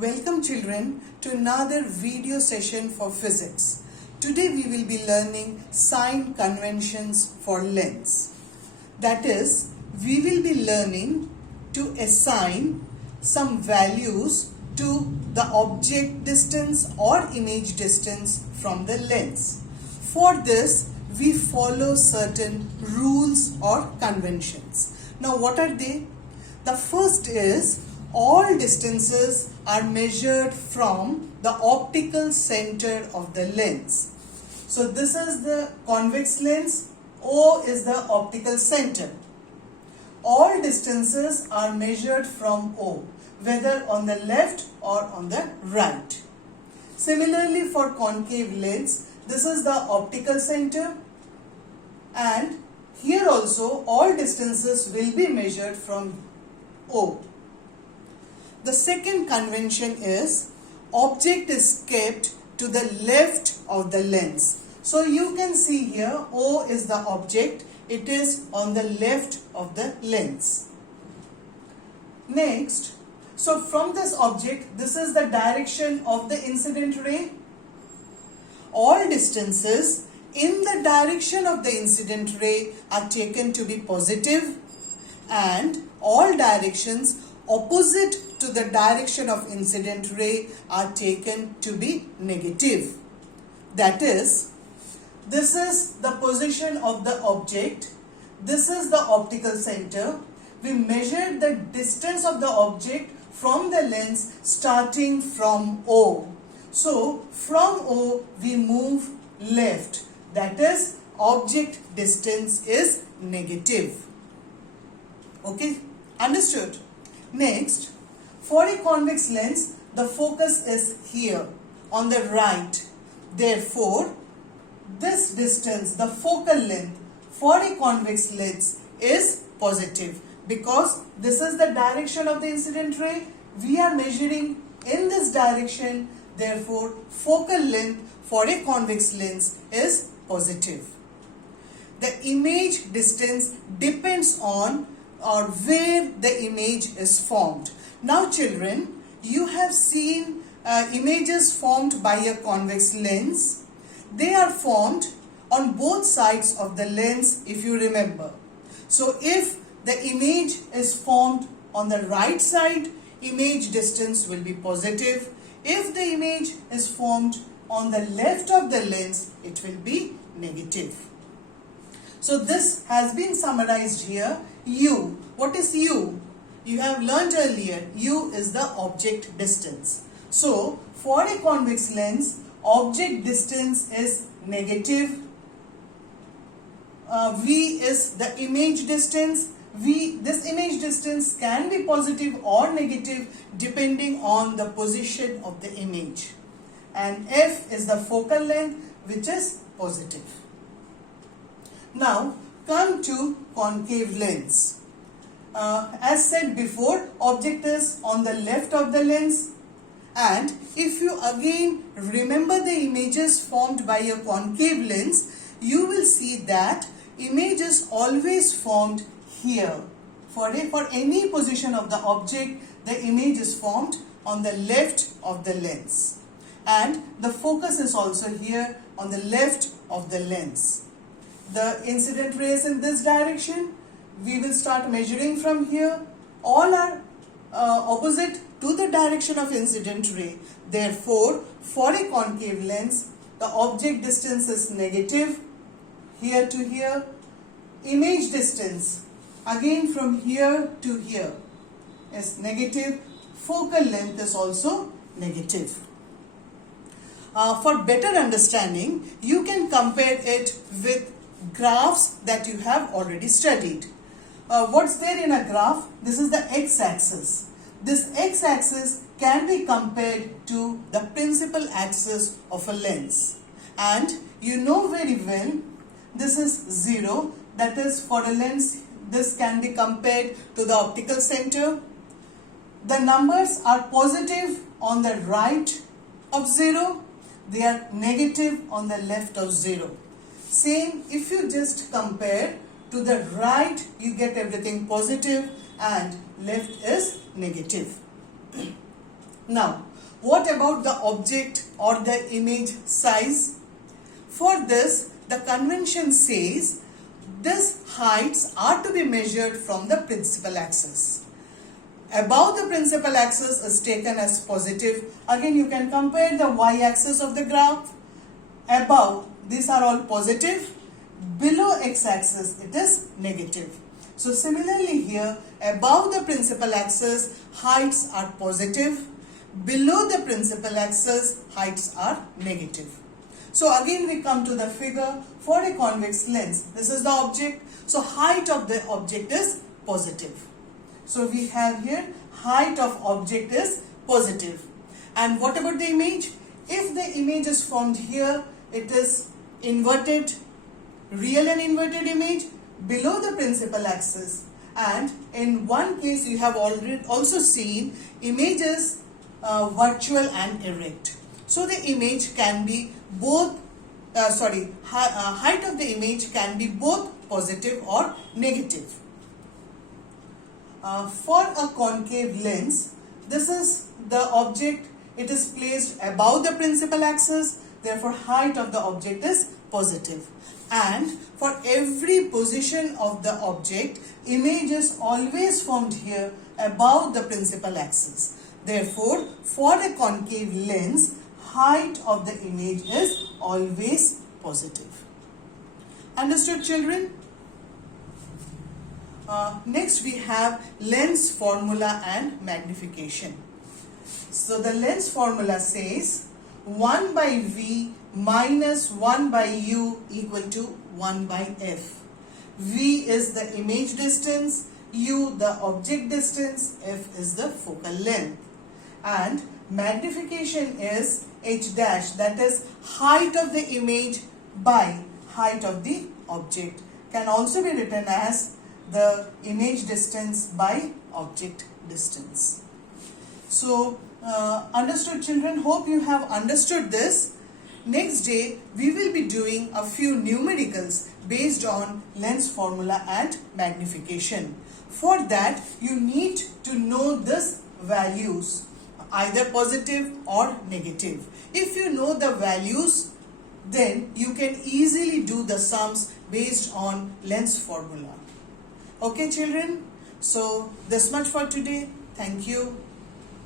Welcome children to another video session for physics. Today we will be learning sign conventions for lens. That is, we will be learning to assign some values to the object distance or image distance from the lens. For this, we follow certain rules or conventions. Now what are they? The first is all distances are measured from the optical center of the lens. So this is the convex lens, O is the optical center. All distances are measured from O, whether on the left or on the right. Similarly for concave lens, this is the optical center, and here also all distances will be measured from O. The second convention is object is kept to the left of the lens. So you can see here O is the object, it is on the left of the lens. Next, so from this object, this is the direction of the incident ray. All distances in the direction of the incident ray are taken to be positive, and all directions opposite to the direction of incident ray are taken to be negative. That is, this is the position of the object, this is the optical center. We measured the distance of the object from the lens starting from O. So from O we move left, that is object distance is negative. Okay, understood? Next, for a convex lens, the focus is here on the right. Therefore, this distance, the focal length for a convex lens is positive because this is the direction of the incident ray. We are measuring in this direction. Therefore, focal length for a convex lens is positive. The image distance depends on or where the image is formed. Now children, you have seen images formed by a convex lens. They are formed on both sides of the lens, if you remember. So if the image is formed on the right side, image distance will be positive. If the image is formed on the left of the lens, it will be negative. So this has been summarized here. U. What is U? You have learnt earlier. U is the object distance. So for a convex lens, object distance is negative. V is the image distance. This image distance can be positive or negative depending on the position of the image. And F is the focal length, which is positive. Now come to concave lens. As said before, object is on the left of the lens, and if you again remember the images formed by a concave lens, you will see that image is always formed here. For any position of the object, the image is formed on the left of the lens, and the focus is also here on the left of the lens. The incident ray is in this direction. We will start measuring from here. All are opposite to the direction of incident ray. Therefore, for a concave lens, the object distance is negative here to here. Image distance, again from here to here, is negative. Focal length is also negative. For better understanding, you can compare it with graphs that you have already studied. What's there in a graph? This is the x-axis. This x-axis can be compared to the principal axis of a lens. And you know very well, this is 0. That is, for a lens, this can be compared to the optical center. The numbers are positive on the right of 0. They are negative on the left of 0. Same, if you just compare to the right, you get everything positive and left is negative. Now, what about the object or the image size? For this, the convention says these heights are to be measured from the principal axis. Above the principal axis is taken as positive. Again, you can compare the y-axis of the graph. Above, these are all positive. Below x-axis, it is negative. So similarly here, above the principal axis, heights are positive. Below the principal axis, heights are negative. So again we come to the figure for a convex lens. This is the object. So height of the object is positive. So we have here height of object is positive. And what about the image? If the image is formed here, it is inverted, real and inverted image below the principal axis. And in one case you have already also seen images virtual and erect. So the image can be both, height of the image can be both positive or negative. For a concave lens, this is the object, it is placed above the principal axis, therefore height of the object is positive. And for every position of the object, image is always formed here above the principal axis. Therefore, for a concave lens, height of the image is always positive. Understood, children? Next we have lens formula and magnification. So the lens formula says 1 by V minus 1 by U equal to 1 by F. V is the image distance, U the object distance, F is the focal length. And magnification is H dash, that is height of the image by height of the object. Can also be written as the image distance by object distance. So understood, children? Hope you have understood this. Next day we will be doing a few numericals based on lens formula and magnification. For that you need to know this values, either positive or negative. If you know the values, then you can easily do the sums based on lens formula. Okay, children? So this much for today. Thank you.